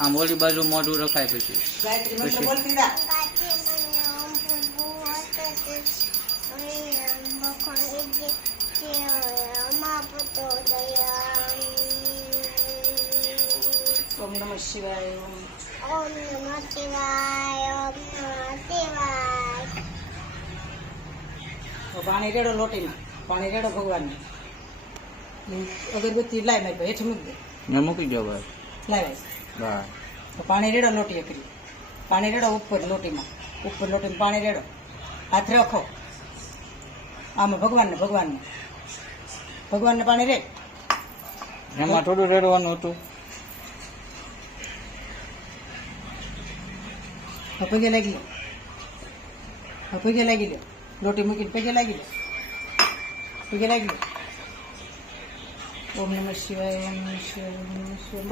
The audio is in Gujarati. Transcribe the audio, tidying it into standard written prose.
આમ ઓલી બાજુ મોઢું રખાય પછી ગાયત્રી મંત્ર બોલતી જા. ઓમ નમઃ શિવાય. ઓમ નમઃ શિવાય. ઓમ નમઃ શિવાય. પાણી રેડો લોટીમાં, પાણી રેડો ભગવાનને. અગરબત્તી લાય મારી હેઠ મૂકી દે. ને મૂકી દો બસ લાય બસ. તો પાણી રેડો લોટી કરી, પાણી રેડો ઉપર લોટીમાં, ઉપર લોટીમાં પાણી રેડો, હાથ રાખો આમાં ભગવાનને ભગવાનને ભગવાનને પાણી રેડ. એમાં થોડું રેડવાનું હતું. પગે લાગી લો, પગે લાગી લો, લોટી મૂકીને પગે લાગી લો, પગે લાગી લો. ઓમ નમઃ શિવાય. ઓમ નમઃ શિવાય. ઓમ નમઃ શિવાય.